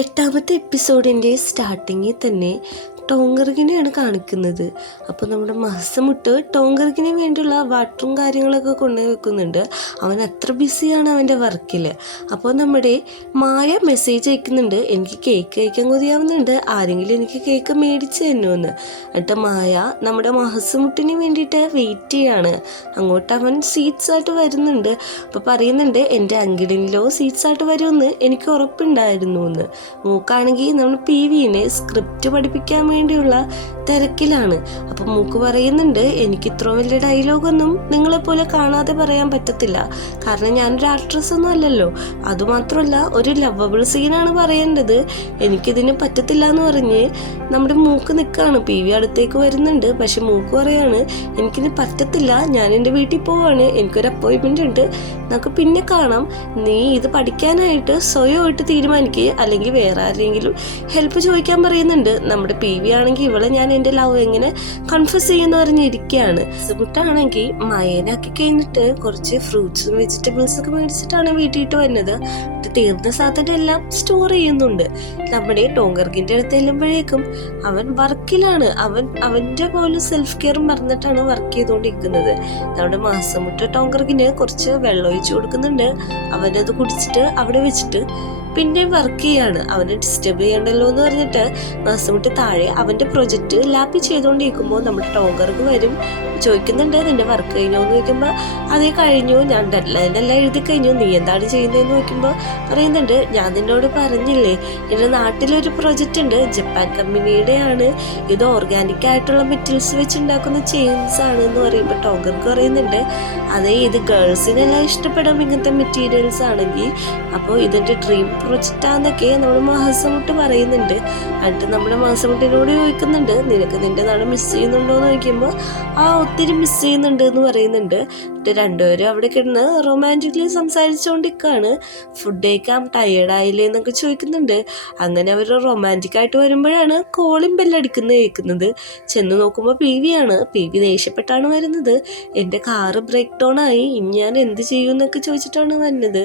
എട്ടാമത്തെ എപ്പിസോഡിൻ്റെ സ്റ്റാർട്ടിങ്ങിൽ തന്നെ ടോങ്കർഗിനെയാണ് കാണിക്കുന്നത്. അപ്പോൾ നമ്മുടെ മഹസമുട്ട് ടോങ്കർഗിന് വേണ്ടിയുള്ള വാട്ടറും കാര്യങ്ങളൊക്കെ കൊണ്ടുപോയി വെക്കുന്നുണ്ട്. അവൻ അത്ര ബിസിയാണ് അവൻ്റെ വർക്കിൽ. അപ്പോൾ നമ്മുടെ മായ മെസ്സേജ് അയക്കുന്നുണ്ട്, എനിക്ക് കേക്ക് കഴിക്കാൻ കൊതിയാവുന്നുണ്ട്, ആരെങ്കിലും എനിക്ക് കേക്ക് മേടിച്ച് തരുമെന്ന്. എന്നിട്ട് മായ നമ്മുടെ മഹസമുട്ടിന് വേണ്ടിയിട്ട് വെയിറ്റ് ചെയ്യാണ്. അങ്ങോട്ട് അവൻ സീറ്റ്സ് ആയിട്ട് വരുന്നുണ്ട്. അപ്പോൾ പറയുന്നുണ്ട്, എൻ്റെ അങ്കിളിനിലോ സീറ്റ്സ് ആയിട്ട് വരുമെന്ന് എനിക്ക് ഉറപ്പുണ്ടായിരുന്നു എന്ന്. മൂക്കാണെങ്കിൽ നമ്മൾ PVനെ സ്ക്രിപ്റ്റ് പഠിപ്പിക്കാൻ വേണ്ടിയുള്ള തിരക്കിലാണ്. അപ്പം മൂക്ക് പറയുന്നുണ്ട്, എനിക്ക് ഇത്ര വലിയ ഡയലോഗൊന്നും നിങ്ങളെപ്പോലെ കാണാതെ പറയാൻ പറ്റത്തില്ല, കാരണം ഞാനൊരു ആക്ട്രസ് ഒന്നും അല്ലല്ലോ. അതുമാത്രമല്ല, ഒരു ലവബിൾ സീനാണ് പറയേണ്ടത്, എനിക്കിതിന് പറ്റത്തില്ല എന്ന് പറഞ്ഞ് നമ്മുടെ മൂക്ക് നിൽക്കുകയാണ്. PV അടുത്തേക്ക് വരുന്നുണ്ട്, പക്ഷെ മൂക്ക് പറയാണ്, എനിക്കിത് പറ്റത്തില്ല, ഞാൻ എൻ്റെ വീട്ടിൽ പോവാണ്, എനിക്കൊരു അപ്പോയിൻമെൻ്റ് ഉണ്ട്, നമുക്ക് പിന്നെ കാണാം, നീ ഇത് പഠിക്കാനായിട്ട് സ്വയമായിട്ട് തീരുമാനിക്കുക, അല്ലെങ്കിൽ വേറെ ആരെങ്കിലും ഹെൽപ്പ് ചോദിക്കാൻ പറയുന്നുണ്ട്. നമ്മുടെ PV ആണെങ്കിൽ ഇവളെ ഞാൻ എൻ്റെ ലവ് എങ്ങനെ കൺഫ്യൂസ് ചെയ്യുന്ന പറഞ്ഞിരിക്കുകയാണ്. സുമുട്ടാണെങ്കിൽ മയനാക്കി കഴിഞ്ഞിട്ട് കുറച്ച് ഫ്രൂട്ട്സും വെജിറ്റബിൾസും ഒക്കെ മേടിച്ചിട്ടാണ് വീട്ടിലിട്ട് വരുന്നത്. തീർന്ന സാധനം എല്ലാം സ്റ്റോർ ചെയ്യുന്നുണ്ട്. നമ്മുടെ ടോങ്കർഗിൻ്റെ അടുത്ത് ചെല്ലുമ്പോഴേക്കും അവൻ വർക്കിലാണ്. അവൻ്റെ പോലും സെൽഫ് കെയർ മറന്നിട്ടാണ് വർക്ക് ചെയ്തുകൊണ്ടിരിക്കുന്നത്. നമ്മുടെ മാസമുട്ട ടോങ്കർഗിന് കുറച്ച് വെള്ളം ഒഴിച്ചു കൊടുക്കുന്നുണ്ട്. അവനത് കുടിച്ചിട്ട് അവിടെ വെച്ചിട്ട് പിന്നെ വർക്ക് ചെയ്യാണ്. അവനെ ഡിസ്റ്റർബ് ചെയ്യണ്ടല്ലോ എന്ന് പറഞ്ഞിട്ട് മാസമുട്ടി താഴെ അവൻ്റെ പ്രൊജക്റ്റ് ലാപ്പിൽ ചെയ്തുകൊണ്ടിരിക്കുമ്പോൾ നമ്മുടെ ടോങ്കർക്ക് വരും, ചോദിക്കുന്നുണ്ട്, നിന്റെ വർക്ക് കഴിഞ്ഞോ എന്ന് ചോദിക്കുമ്പോൾ അതേ കഴിഞ്ഞു, ഞാൻ ഡെഡ്ലൈനെല്ലാം എഴുതി കഴിഞ്ഞു, നീ എന്താണ് ചെയ്യുന്നതെന്ന് നോക്കുമ്പോൾ പറയുന്നുണ്ട്, ഞാൻ നിന്നോട് പറഞ്ഞില്ലേ എൻ്റെ നാട്ടിലൊരു പ്രൊജക്റ്റ് ഉണ്ട്, ജപ്പാൻ കമ്പനിയുടെയാണ്, ഇത് ഓർഗാനിക് ആയിട്ടുള്ള മെറ്റീരിയൽസ് വെച്ചുണ്ടാക്കുന്ന ചെയിൻസ് ആണ് എന്ന് പറയുമ്പോൾ ടോങ്കർക്ക് പറയുന്നുണ്ട്, അതേ ഇത് ഗേൾസിനെല്ലാം ഇഷ്ടപ്പെടാം ഇങ്ങനത്തെ മെറ്റീരിയൽസ് ആണെങ്കിൽ, അപ്പോൾ ഇതിൻ്റെ ഡ്രീം പ്രൊജക്റ്റാന്നൊക്കെ നമ്മുടെ മാസമുട്ട് പറയുന്നുണ്ട്. എന്നിട്ട് നമ്മുടെ മാസമുട്ടിനോട് ചോദിക്കുന്നുണ്ട്, നിനക്ക് നിന്റെ നാട് മിസ് ചെയ്യുന്നുണ്ടോ എന്ന് ചോദിക്കുമ്പോൾ ഒത്തിരി മിസ് ചെയ്യുന്നുണ്ട് എന്ന് പറയുന്നുണ്ട്. എന്നിട്ട് രണ്ടുപേരും അവിടെ കിടന്ന് റൊമാൻറ്റിക്കലി സംസാരിച്ചുകൊണ്ടിരിക്കുകയാണ്. ഫുഡ് കഴിക്കാൻ ടയേർഡായില്ലേ എന്നൊക്കെ ചോദിക്കുന്നുണ്ട്. അങ്ങനെ അവർ റൊമാൻറ്റിക് ആയിട്ട് വരുമ്പോഴാണ് കോളിംഗ് ബെല്ലടിക്കുന്നത് കേൾക്കുന്നത്. ചെന്ന് നോക്കുമ്പോൾ PV ആണ്. PV ദേഷ്യപ്പെട്ടാണ് വരുന്നത്. എൻ്റെ കാറ് ബ്രേക്ക് ഡൗൺ ആയി, ഇനി ഞാൻ എന്ത് ചെയ്യും എന്നൊക്കെ ചോദിച്ചിട്ടാണ് വരുന്നത്.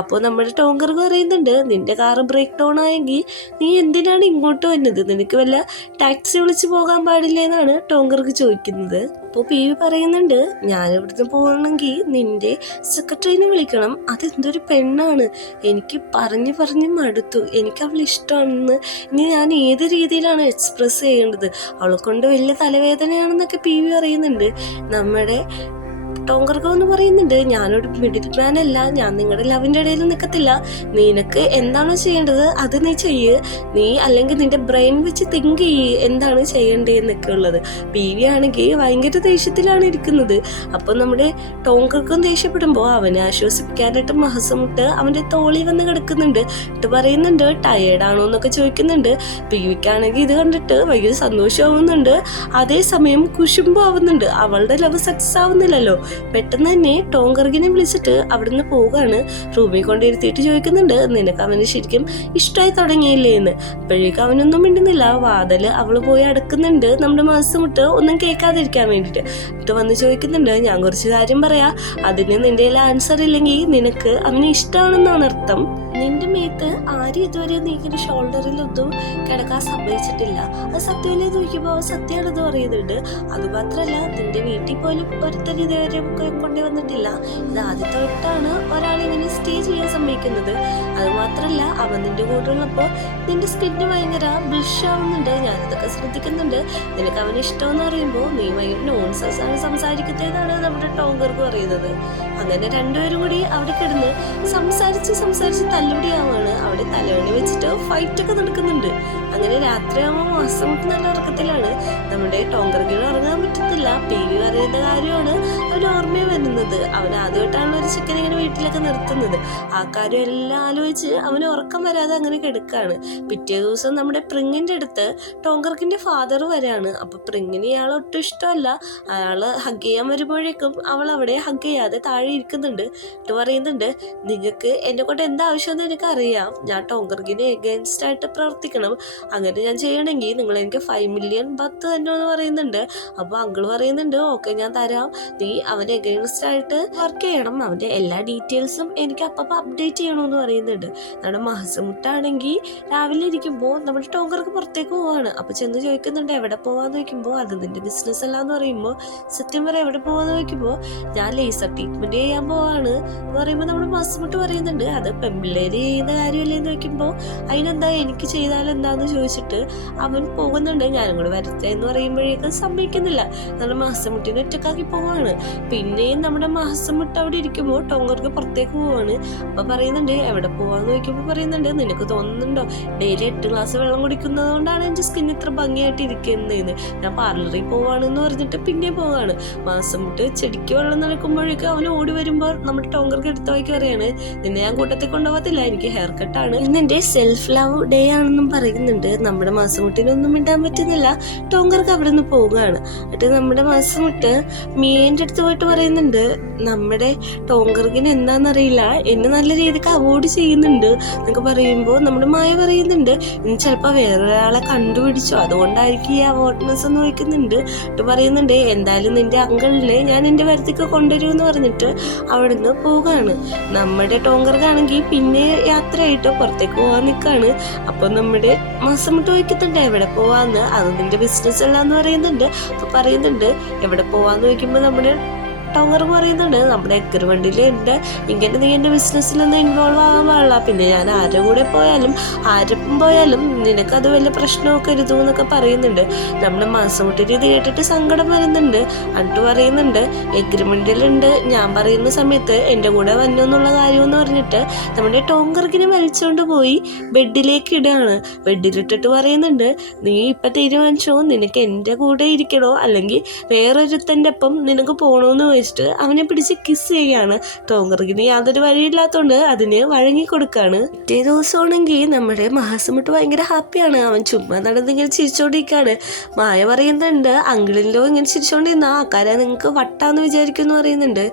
അപ്പോൾ നമ്മുടെ ടോങ്കർക്ക് പറയുന്നുണ്ട്, നിന്റെ കാറ് ബ്രേക്ക് ഡൗൺ ആയെങ്കിൽ നീ എന്തിനാണ് ഇങ്ങോട്ട് വരുന്നത്, നിനക്ക് വല്ല ടാക്സി വിളിച്ച് പോകാൻ പാടില്ലേ എന്നാണ് ടോങ്കർക്ക് ചോദിക്കുന്നത്. അപ്പോൾ PV പറയുന്നുണ്ട്, ഞാൻ ഇവിടുന്ന് പോകണമെങ്കിൽ നിന്റെ സെക്രട്ടറിനെ വിളിക്കണം, അതെന്തൊരു പെണ്ണാണ്, എനിക്ക് പറഞ്ഞ് മടുത്തു, എനിക്ക് അവൾ ഇഷ്ടമാണെന്ന് ഇനി ഞാൻ ഏത് രീതിയിലാണ് എക്സ്പ്രസ് ചെയ്യേണ്ടത്, അവളെ കൊണ്ട് വലിയ തലവേദനയാണെന്നൊക്കെ PV പറയുന്നുണ്ട്. നമ്മുടെ ടോങ്കർക്ക് എന്ന് പറയുന്നുണ്ട്, ഞാനൊരു മിഡിൽ മാൻ അല്ല, ഞാൻ നിങ്ങളുടെ ലവിൻ്റെ ഇടയിൽ നിൽക്കത്തില്ല, നിനക്ക് എന്താണോ ചെയ്യേണ്ടത് അത് നീ ചെയ്യ്, നീ അല്ലെങ്കിൽ നിന്റെ ബ്രെയിൻ വെച്ച് തിങ്ക് ചെയ്യ് എന്താണ് ചെയ്യേണ്ടതെന്നൊക്കെ ഉള്ളത്. PV ആണെങ്കിൽ ഭയങ്കര ദേഷ്യത്തിലാണ് ഇരിക്കുന്നത്. അപ്പോൾ നമ്മുടെ ടോങ്കർക്കും ദേഷ്യപ്പെടുമ്പോൾ അവനെ ആശ്വസിപ്പിക്കാനായിട്ട് മഹസമുട്ട് അവൻ്റെ തോളി വന്ന് കിടക്കുന്നുണ്ട്. എന്നിട്ട് പറയുന്നുണ്ട്, ടയേർഡാണോ എന്നൊക്കെ ചോദിക്കുന്നുണ്ട്. PVക്കാണെങ്കിൽ ഇത് കണ്ടിട്ട് ഭയങ്കര സന്തോഷമാവുന്നുണ്ട്, അതേസമയം കുശുമ്പാവുന്നുണ്ട്, അവളുടെ ലവ് സക്സസ് ആവുന്നില്ലല്ലോ. പെട്ടെന്ന് തന്നെ ടോങ്കർഗിനെ വിളിച്ചിട്ട് അവിടുന്ന് പോവുകയാണ്. റൂമിൽ കൊണ്ടിരുത്തിയിട്ട് ചോദിക്കുന്നുണ്ട്, നിനക്ക് അവന് ശരിക്കും ഇഷ്ടമായി തുടങ്ങിയില്ലേ എന്ന്. അപ്പോഴേക്കും അവനൊന്നും മിണ്ടുന്നില്ല. വാതിൽ അവൾ പോയി അടക്കുന്നുണ്ട്, നമ്മുടെ മാസമുട്ട് ഒന്നും കേൾക്കാതിരിക്കാൻ വേണ്ടിയിട്ട്. എന്നിട്ട് വന്ന് ചോദിക്കുന്നുണ്ട്, ഞാൻ കുറച്ച് കാര്യം പറയാം, അതിന് നിന്റെ ആൻസർ ഇല്ലെങ്കിൽ നിനക്ക് അവന് ഇഷ്ടമാണെന്നാണ് അർത്ഥം. നിന്റെ മേത്ത് ആരും ഇതുവരെ നീക്കിന്റെ ഷോൾഡറിലൊന്നും കിടക്കാൻ സമ്മതിച്ചിട്ടില്ല, അത് സത്യമല്ലേ ചോദിക്കുമ്പോൾ അവൻ സത്യമാണെന്ന് പറയുന്നുണ്ട്. അതുമാത്രമല്ല, നിന്റെ വീട്ടിൽ പോലും ഒരുത്തൻ ഇതുവരെ കൊണ്ടുവന്നിട്ടില്ല, ഇത് ആദ്യത്തെ തൊട്ടാണ് ഒരാളിങ്ങനെ സ്റ്റേ ചെയ്യാൻ സമ്മതിക്കുന്നത്. അതുമാത്രമല്ല, അവൻ നിന്റെ കൂടെ ഉള്ളപ്പോൾ നിന്റെ സ്കിന്ന് ഭയങ്കര ബ്ലിഷ് ആവുന്നുണ്ട്, ഞാനിതൊക്കെ ശ്രദ്ധിക്കുന്നുണ്ട്, നിനക്ക് അവന് ഇഷ്ടമെന്ന് പറയുമ്പോൾ നീ ഭയങ്കര നോൺസെൻസ് ആണ് സംസാരിക്കുന്നതെന്നാണ് നമ്മുടെ ടോങ്കർക്ക് പറയുന്നത്. അങ്ങനെ രണ്ടുപേരും കൂടി അവിടെ കിടന്ന് സംസാരിച്ച് തല്ലുപിടിയാവാണ്. അവിടെ തലവണി വെച്ചിട്ട് ഫൈറ്റൊക്കെ നടക്കുന്നുണ്ട്. അങ്ങനെ രാത്രിയാകുമ്പോൾ മാസമുട്ട് നല്ല ഉറക്കത്തിലാണ്. നമ്മുടെ ടോങ്കർക്കിന് ഉറങ്ങാൻ പറ്റത്തില്ല. PV പറയുന്ന കാര്യമാണ് അവന് ഓർമ്മ വരുന്നത്. അവൻ ആദ്യമായിട്ടാണല്ലോ ഒരു ചിക്കൻ ഇങ്ങനെ വീട്ടിലൊക്കെ നിർത്തുന്നത്. ആ കാര്യം എല്ലാം ആലോചിച്ച് അവന് ഉറക്കം വരാതെ അങ്ങനെ കിടക്കുകയാണ്. പിറ്റേ ദിവസം നമ്മുടെ പ്രിങ്ങിൻ്റെ അടുത്ത് ടോങ്കർക്കിൻ്റെ ഫാദർ വരെയാണ്. അപ്പോൾ പ്രിങ്ങിന് ഇയാൾ ഒട്ടും ഇഷ്ടമല്ല. അയാൾ ഹഗ് ചെയ്യാൻ വരുമ്പോഴേക്കും അവൾ അവിടെ ഹഗ് ചെയ്യാതെ താഴെ താഴെ ഇരിക്കുന്നുണ്ട്. എന്നിട്ട് പറയുന്നുണ്ട്, നിങ്ങൾക്ക് എന്നെ കൊണ്ട് എന്താവശ്യമെന്ന് എനിക്കറിയാം, ഞാൻ ടോങ്കർഗിന് എഗെയിൻസ്റ്റ് ആയിട്ട് പ്രവർത്തിക്കണം, അങ്ങനെ ഞാൻ ചെയ്യണമെങ്കിൽ നിങ്ങൾ എനിക്ക് 5 മില്യൺ ബത്ത് തന്നെ എന്ന് പറയുന്നുണ്ട്. അപ്പോൾ അങ്കിൾ പറയുന്നുണ്ട്, ഓക്കെ ഞാൻ തരാം, നീ അവന് എഗെയിൻസ്റ്റ് ആയിട്ട് വർക്ക് ചെയ്യണം, അവൻ്റെ എല്ലാ ഡീറ്റെയിൽസും എനിക്ക് അപ്പം അപ്ഡേറ്റ് ചെയ്യണമെന്ന് പറയുന്നുണ്ട്. നമ്മുടെ മാസമുട്ടാണെങ്കിൽ രാവിലെ ഇരിക്കുമ്പോൾ നമ്മുടെ ടോങ്കർക്ക് പുറത്തേക്ക് പോവാണ്. അപ്പോൾ ചെന്ന് ചോദിക്കുന്നുണ്ട് എവിടെ പോവാന്ന് ചോദിക്കുമ്പോൾ അത് നിന്റെ ബിസിനസ് അല്ല എന്ന് പറയുമ്പോൾ, സത്യം പറയാം എവിടെ പോവാന്ന് ചോദിക്കുമ്പോൾ ഞാൻ ലേസർ ട്രീറ്റ്മെന്റ് ചെയ്യാൻ പോവാണ് എന്ന് പറയുമ്പോൾ നമ്മുടെ മാസമുട്ട് പറയുന്നുണ്ട്, അത് പെൺപിള്ളേര് ചെയ്യുന്ന കാര്യമല്ലേ എന്ന് ചോദിക്കുമ്പോൾ അതിനെന്താ എനിക്ക് ചെയ്താൽ എന്താന്ന് ചോദിച്ചിട്ട് അവൻ പോകുന്നുണ്ട്. ഞാനും കൂടെ വരട്ടെ എന്ന് പറയുമ്പോഴേക്കും സമ്മതിക്കുന്നില്ല. നമ്മുടെ മാസമുട്ടിനെ ഒറ്റക്കാക്കി പോവാണ്. പിന്നെയും നമ്മുടെ മാസമുട്ട് അവിടെ ഇരിക്കുമ്പോൾ ടോങ്കർക്ക് പുറത്തേക്ക് പോവാണ്. അപ്പൊ പറയുന്നുണ്ട് എവിടെ പോവാന്ന് ചോദിക്കുമ്പോൾ പറയുന്നുണ്ട്, നിനക്ക് തോന്നുന്നുണ്ടോ ഡെയിലി 8 ഗ്ലാസ് വെള്ളം കുടിക്കുന്നത് കൊണ്ടാണ് എൻ്റെ സ്കിൻ ഇത്ര ഭംഗിയായിട്ട് ഇരിക്കുന്നതെന്ന്, ഞാൻ പാർലറിൽ പോവാണെന്ന് പറഞ്ഞിട്ട് പിന്നെ പോവാണ്. മാസമുട്ട് ചെടിക്ക് വെള്ളം നടക്കുമ്പോഴേക്കും അവൻ ഓടി വരുമ്പോൾ നമ്മുടെ ടോങ്കർക്ക് എടുത്ത വയ്ക്ക് പറയാണ്, നിന്നെ ഞാൻ കൂട്ടത്തിൽ കൊണ്ടുപോകത്തില്ല, എനിക്ക് ഹെയർ കട്ടാണ്, ഇന്ന് എൻ്റെ സെൽഫ് ലവ് ഡേ ആണെന്നും പറയുന്നുണ്ട്. നമ്മുടെ മാസമുട്ടിനൊന്നും മിണ്ടാൻ പറ്റുന്നില്ല. ടോങ്കർക്ക് അവിടെ നിന്ന് പോവുകയാണ്. എന്നിട്ട് നമ്മുടെ മാസമുട്ട് മിയേൻ്റെ അടുത്ത് പോയിട്ട് പറയുന്നുണ്ട്, നമ്മുടെ ടോങ്കർക്കിന് എന്താണെന്നറിയില്ല, എന്നെ നല്ല രീതിക്ക് അവോയ്ഡ് ചെയ്യുന്നുണ്ട് എന്നൊക്കെ പറയുമ്പോൾ നമ്മുടെ മായ പറയുന്നുണ്ട്, ഇനി ചിലപ്പോൾ വേറൊരാളെ കണ്ടുപിടിച്ചോ അതുകൊണ്ടായിരിക്കും ഈ അവോർഡ്നെസ് എന്ന് ചോദിക്കുന്നുണ്ട്. എന്നിട്ട് പറയുന്നുണ്ട്, എന്തായാലും നിന്റെ അങ്കിളിനെ ഞാൻ എൻ്റെ വരുത്തിക്ക് കൊണ്ടുവരുമെന്ന് പറഞ്ഞിട്ട് അവിടെ നിന്ന് പോവുകയാണ്. നമ്മുടെ ടോങ്കർക്കാണെങ്കിൽ പിന്നെ യാത്രയായിട്ട് പുറത്തേക്ക് പോകാൻ നിൽക്കുകയാണ്. അപ്പോൾ നമ്മുടെ മാസമുട്ട് ചോദിക്കുന്നുണ്ട് എവിടെ പോവാന്ന്, അത് നിന്റെ ബിസിനസ് അല്ല എന്ന് പറയുന്നുണ്ട്. അപ്പോൾ പറയുന്നുണ്ട് എവിടെ പോവാന്ന് ചോദിക്കുമ്പോൾ നമ്മുടെ ടോങ്കർക്ക് പറയുന്നുണ്ട്, നമ്മുടെ എഗ്രിമെന്റിൽ ഉണ്ട്, ഇങ്ങനെ നീ എൻ്റെ ബിസിനസ്സിലൊന്നും ഇൻവോൾവ് ആവാൻ പാടില്ല, പിന്നെ ഞാൻ ആരുടെ കൂടെ പോയാലും ആരും പോയാലും നിനക്കത് വലിയ പ്രശ്നമൊക്കെ ഇരുതു എന്നൊക്കെ പറയുന്നുണ്ട്. നമ്മുടെ മാസമുട്ടിന് ഇത് കേട്ടിട്ട് സങ്കടം വരുന്നുണ്ട്. എന്നിട്ട് പറയുന്നുണ്ട് എഗ്രിമെന്റിലുണ്ട്, ഞാൻ പറയുന്ന സമയത്ത് എൻ്റെ കൂടെ വന്നു എന്നുള്ള കാര്യമെന്ന് പറഞ്ഞിട്ട് നമ്മുടെ ടോങ്കർക്കിനെ വലിച്ചുകൊണ്ട് പോയി ബെഡിലേക്ക് ഇടുകയാണ്. ബെഡിലിട്ടിട്ട് പറയുന്നുണ്ട്, നീ ഇപ്പം തീരുമാനിച്ചോ നിനക്ക് എൻ്റെ കൂടെ ഇരിക്കണോ അല്ലെങ്കിൽ വേറൊരുത്തൻ്റെ ഒപ്പം നിനക്ക് പോകണമെന്ന് ചോദിച്ചിട്ട് അവനെ പിടിച്ച് കിസ് ചെയ്യുകയാണ്. ടോങ്കർക്കിന് യാതൊരു വഴിയില്ലാത്തതുകൊണ്ട് അതിന് വഴങ്ങി കൊടുക്കുകയാണ്. പിറ്റേ ദിവസമാണെങ്കിൽ നമ്മുടെ മാസമുട്ട് ഭയങ്കര ഹാപ്പിയാണ്. അവൻ ചുമ്മാ നടന്ന് ഇങ്ങനെ ചിരിച്ചോണ്ടിരിക്കുകയാണ്. മായ പറയുന്നുണ്ട്, അങ്കിളിലോ ഇങ്ങനെ ചിരിച്ചോണ്ടിരുന്ന ആൾക്കാരെ നിങ്ങൾക്ക് വട്ടാന്ന് വിചാരിക്കുമെന്ന് പറയുന്നുണ്ട്.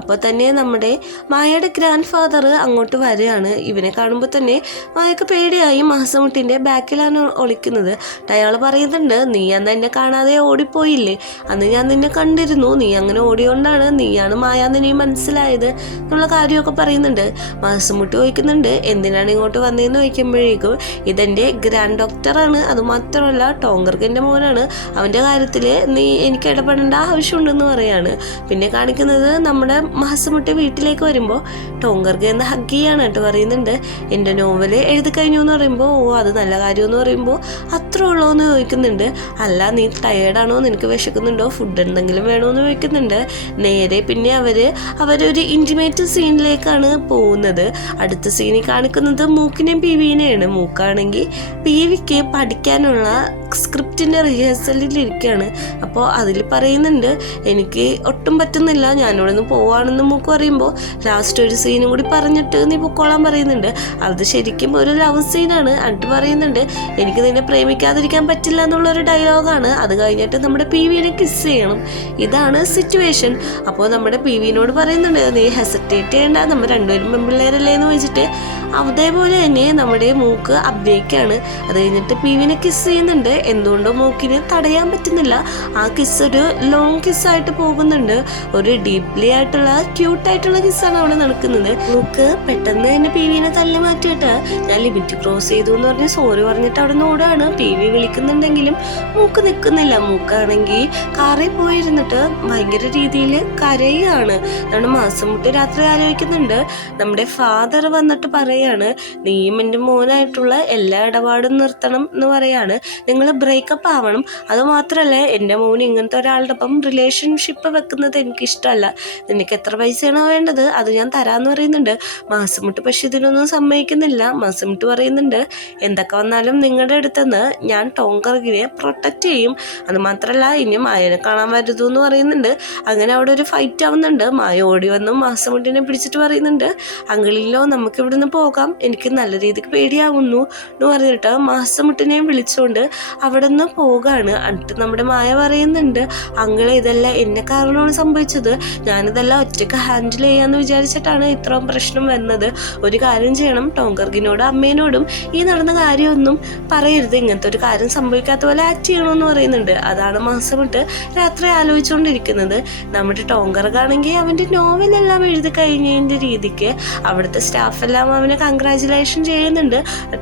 അപ്പോൾ തന്നെ നമ്മുടെ മായയുടെ ഗ്രാൻഡ് ഫാദർ അങ്ങോട്ട് വരികയാണ്. ഇവനെ കാണുമ്പോൾ തന്നെ മായക്ക് പേടിയായി. മാസമുട്ടിൻ്റെ ബാക്കിലാണ് ഒളിക്കുന്നത്. അയാൾ പറയുന്നുണ്ട്, നീ അന്ന് എന്നെ കാണാതെ ഓടിപ്പോയില്ലേ, അന്ന് ഞാൻ നിന്നെ കണ്ടിരുന്നു, നീ അങ്ങനെ ഓടിയോണ്ടാണ് നീയാണ് മായാന്ന് നീ മനസ്സിലായത് എന്നുള്ള കാര്യമൊക്കെ പറയുന്നുണ്ട്. മാസമുട്ടി ചോദിക്കുന്നുണ്ട് എന്തിനാണ് ഇങ്ങോട്ട് വന്നതെന്ന് ചോദിക്കുമ്പോഴേക്കും ഇതെൻ്റെ ഗ്രാൻഡ് ഡോക്ടറാണ്, അതുമാത്രമല്ല ടോങ്കർക്കിൻ്റെ മോനാണ്, അവൻ്റെ കാര്യത്തിൽ നീ എനിക്ക് ഇടപെടേണ്ട ആവശ്യമുണ്ടെന്ന് പറയാണ്. പിന്നെ കാണിക്കുന്നത് നമ്മുടെ മാസമുട്ടി വീട്ടിലേക്ക് വരുമ്പോൾ ടോങ്കർക്ക് എന്ന് ഹഗ് ചെയ്യാണ് കേട്ടോ. പറയുന്നുണ്ട് എൻ്റെ നോവൽ എഴുതി കഴിഞ്ഞു എന്ന് പറയുമ്പോൾ, ഓ അത് നല്ല കാര്യമെന്ന് പറയുമ്പോൾ അത്ര ഉള്ളോ എന്ന് ചോദിക്കുന്നുണ്ട്. അല്ല നീ ടയേർഡാണോ, നിനക്ക് വിശക്കുന്നുണ്ടോ, ഫുഡ് എന്തെങ്കിലും വേണോ എന്ന് ചോദിക്കുന്നുണ്ട്. നേരെ പിന്നെ അവരൊരു ഇൻറ്റിമേറ്റ് സീനിലേക്കാണ് പോകുന്നത്. അടുത്ത സീനിൽ കാണിക്കുന്നത് മൂക്കിനെയും പീവിനെയാണ്. മൂക്കാണെങ്കിൽ പീവിക്ക് പഠിക്കാനുള്ള സ്ക്രിപ്റ്റിൻ്റെ റിഹേഴ്സലിൽ ഇരിക്കുകയാണ്. അപ്പോൾ അതിൽ പറയുന്നുണ്ട് എനിക്ക് ഒട്ടും പറ്റുന്നില്ല, ഞാനിവിടെ നിന്ന് പോവാണെന്ന് മൂക്ക് പറയുമ്പോൾ ലാസ്റ്റ് ഒരു സീനും കൂടി പറഞ്ഞിട്ട് നീ പൊക്കോളാൻ പറയുന്നുണ്ട്. അത് ശരിക്കും ഒരു ലവ് സീനാണ്. എന്നിട്ട് പറയുന്നുണ്ട് എനിക്ക് നിന്നെ പ്രേമിക്കാതിരിക്കാൻ പറ്റില്ല എന്നുള്ളൊരു ഡയലോഗാണ്. അത് കഴിഞ്ഞിട്ട് നമ്മുടെ പീവിനെ കിസ് ചെയ്യണം. ഇതാണ് സിറ്റുവേഷൻ. അപ്പോൾ നമ്മുടെ പീവിനോട് പറയുന്നുണ്ട് നീ ഹെസിറ്റേറ്റ് ചെയ്യേണ്ട, നമ്മൾ രണ്ടുപേരും പെൺപിള്ളേരല്ലേ എന്ന് വെച്ചിട്ട് അതേപോലെ തന്നെ നമ്മുടെ മൂക്ക് അഭിനയിക്കുകയാണ്. അത് കഴിഞ്ഞിട്ട് പീവിനെ കിസ് ചെയ്യുന്നുണ്ട്. എന്തുകൊണ്ടോ മൂക്കിന് തടയാൻ പറ്റുന്നില്ല. ആ കിസ് ഒരു ലോങ് കിസ്സായിട്ട് പോകുന്നുണ്ട്. ഒരു ഡീപ്ലി ആയിട്ടുള്ള ക്യൂട്ടായിട്ടുള്ള കിസ്സാണ് അവിടെ നടക്കുന്നത്. മൂക്ക് പെട്ടെന്ന് തന്നെ പീവിനെ തള്ളി മാറ്റിയിട്ട് ഞാൻ ലിമിറ്റ് ക്രോസ് ചെയ്തു എന്ന് പറഞ്ഞ് സോറി പറഞ്ഞിട്ട് അവിടെ നിന്ന് ഓടാണ്. പീവി വിളിക്കുന്നുണ്ടെങ്കിലും മൂക്ക് നിൽക്കുന്നില്ല. മൂക്കാണെങ്കിൽ കാറിൽ പോയിരുന്നിട്ട് ഭയങ്കര രീതിയിൽ കരയുകയാണ്. നമ്മുടെ മാസമുട്ടി രാത്രി ആലോചിക്കുന്നുണ്ട്. നമ്മുടെ ഫാദർ വന്നിട്ട് പറയാണ് നീയും എൻ്റെ മോനായിട്ടുള്ള എല്ലാ ഇടപാടും നിർത്തണം എന്ന് പറയാണ്. നിങ്ങൾ ബ്രേക്കപ്പ് ആവണം. അതുമാത്രമല്ല എൻ്റെ മോൻ ഇങ്ങനത്തെ ഒരാളുടെ ഒപ്പം റിലേഷൻഷിപ്പ് വെക്കുന്നത് എനിക്കിഷ്ടമല്ല. നിനക്ക് എത്ര പൈസയാണോ വേണ്ടത് അത് ഞാൻ തരാമെന്ന് പറയുന്നുണ്ട്. മാസമുട്ട് പക്ഷെ ഇതിനൊന്നും സമ്മതിക്കുന്നില്ല. മാസമുട്ട് പറയുന്നുണ്ട് എന്തൊക്കെ വന്നാലും നിങ്ങളുടെ അടുത്തുനിന്ന് ഞാൻ ടോങ്കർക്കിനെ പ്രൊട്ടക്റ്റ് ചെയ്യും. അതുമാത്രമല്ല ഇനി മായനെ കാണാൻ വരുതു എന്ന് പറയുന്നുണ്ട്. അങ്ങനെ അവിടെ ഒരു ഫൈറ്റ് ആവുന്നുണ്ട്. മായ ഓടി വന്ന് മാസമുട്ടിനെ പിടിച്ചിട്ട് പറയുന്നുണ്ട് അങ്കിളിലോ നമുക്ക് ഇവിടുന്ന് പോകാം, പോകാം, എനിക്ക് നല്ല രീതിക്ക് പേടിയാവുന്നു എന്ന് പറഞ്ഞിട്ട് മാസമുട്ടിനെയും വിളിച്ചുകൊണ്ട് അവിടെ നിന്ന് പോകാണ്. എന്നിട്ട് നമ്മുടെ മായ പറയുന്നുണ്ട്, അങ്കിളെ ഇതെല്ലാം എന്നെ കാരണമാണ് സംഭവിച്ചത്, ഞാനിതെല്ലാം ഒറ്റയ്ക്ക് ഹാൻഡിൽ ചെയ്യാന്ന് വിചാരിച്ചിട്ടാണ് ഇത്രയും പ്രശ്നം വന്നത്. ഒരു കാര്യം ചെയ്യണം, ടോങ്കർഗിനോടും അമ്മേനോടും ഈ നടന്ന കാര്യമൊന്നും പറയരുത്, ഇങ്ങനത്തെ ഒരു കാര്യം സംഭവിക്കാത്ത പോലെ ആക്ട് ചെയ്യണമെന്ന് പറയുന്നുണ്ട്. അതാണ് മാസമുട്ട് രാത്രി ആലോചിച്ചുകൊണ്ടിരിക്കുന്നത്. നമ്മുടെ ടോങ്കർഗാണെങ്കിൽ അവൻ്റെ നോവലെല്ലാം എഴുതി കഴിഞ്ഞതിൻ്റെ രീതിക്ക് അവിടുത്തെ സ്റ്റാഫെല്ലാം അവനെ കൺഗ്രാജുലേഷൻ ചെയ്യുന്നുണ്ട്.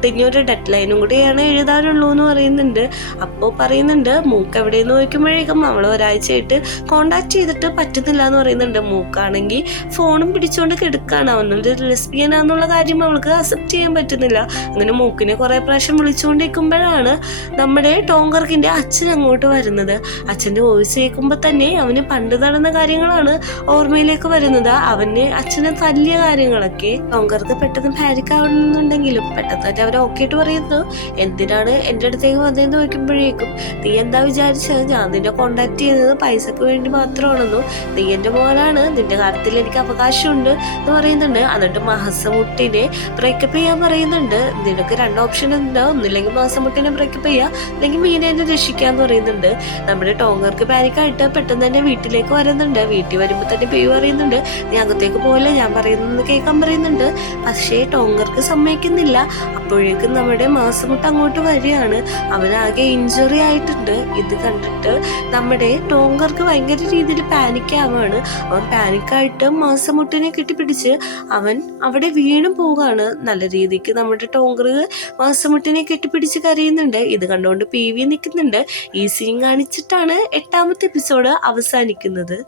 ഇനി ഒരു ഡെഡ് ലൈനും കൂടിയാണ് എഴുതാനുള്ളൂ എന്ന് പറയുന്നുണ്ട്. അപ്പോൾ പറയുന്നുണ്ട്, മൂക്ക് എവിടെയെന്ന് ചോദിക്കുമ്പോഴേക്കും നമ്മൾ ഒരാഴ്ചയായിട്ട് കോണ്ടാക്ട് ചെയ്തിട്ട് പറ്റുന്നില്ല എന്ന് പറയുന്നുണ്ട്. മൂക്കാണെങ്കിൽ ഫോണും പിടിച്ചുകൊണ്ട് കിടക്കുകയാണ്, അവനൊരു ലെസ്ബിയനാന്നുള്ള കാര്യം അവൾക്ക് അക്സെപ്റ്റ് ചെയ്യാൻ പറ്റുന്നില്ല. അങ്ങനെ മൂക്കിനെ കുറേ പ്രാവശ്യം വിളിച്ചുകൊണ്ടിരിക്കുമ്പോഴാണ് നമ്മുടെ ടോങ്കർഗിൻ്റെ അച്ഛൻ അങ്ങോട്ട് വരുന്നത്. അച്ഛൻ്റെ വോയിസ് കേൾക്കുമ്പോൾ തന്നെ അവന് പണ്ട് നടന്ന കാര്യങ്ങളാണ് ഓർമ്മയിലേക്ക് വരുന്നത്. അവന് അച്ഛനെ തല്ലിയ കാര്യങ്ങളൊക്കെ. ടോങ്കർക്ക് പെട്ടെന്ന് പാനിക് ആവണമെന്നുണ്ടെങ്കിലും പെട്ടെന്ന് തന്നെ അവർ ഓക്കെ ആയിട്ട് പറയുന്നു, എന്തിനാണ് എൻ്റെ അടുത്തേക്ക് വന്നതെന്ന് ചോദിക്കുമ്പോഴേക്കും, നീ എന്താ വിചാരിച്ചത്, ഞാൻ നിന്നെ കോണ്ടാക്ട് ചെയ്യുന്നത് പൈസക്ക് വേണ്ടി മാത്രമാണെന്നു, നീ എൻ്റെ മോനാണ്, നിന്റെ കാര്യത്തിൽ എനിക്ക് അവകാശമുണ്ട് എന്ന് പറയുന്നുണ്ട്. എന്നിട്ട് മാസമുട്ടിനെ ബ്രേക്കപ്പ് ചെയ്യാൻ പറയുന്നുണ്ട്. നിനക്ക് 2 ഓപ്ഷൻ ഉണ്ട്, ഒന്നില്ലെങ്കിൽ മാസമുട്ടിനെ ബ്രേക്കപ്പ് ചെയ്യുക, അല്ലെങ്കിൽ മീനേനെ രക്ഷിക്കാന്ന് പറയുന്നുണ്ട്. നമ്മുടെ ടോങ്കർക്ക് പാനിക്കായിട്ട് പെട്ടെന്ന് തന്നെ വീട്ടിലേക്ക് വരുന്നുണ്ട്. വീട്ടിൽ വരുമ്പോൾ തന്നെ പേര് പറയുന്നുണ്ട്, നീ അകത്തേക്ക് പോകല്ലേ, ഞാൻ പറയുന്നത് കേൾക്കാൻ പറയുന്നുണ്ട്. പക്ഷേ ടോങ്കർക്ക് സമ്മതിക്കുന്നില്ല. അപ്പോഴേക്കും നമ്മുടെ മാസമുട്ട് അങ്ങോട്ട് വരികയാണ്. അവനാകെ ഇഞ്ചുറി ആയിട്ടുണ്ട്. ഇത് കണ്ടിട്ട് നമ്മുടെ ടോങ്കർക്ക് ഭയങ്കര രീതിയിൽ പാനിക്കാവാണ്. അവൻ പാനിക്കായിട്ട് മാസമുട്ടിനെ കെട്ടിപ്പിടിച്ച് അവൻ അവിടെ വീണു പോവുകയാണ്. നല്ല രീതിക്ക് നമ്മുടെ ടോങ്കർ മാസമുട്ടിനെ കെട്ടിപ്പിടിച്ച് കരയുന്നുണ്ട്. ഇത് കണ്ടുകൊണ്ട് PV നിൽക്കുന്നുണ്ട്. ഈ സീൻ കാണിച്ചിട്ടാണ് 8ാമത്തെ എപ്പിസോഡ് അവസാനിക്കുന്നത്.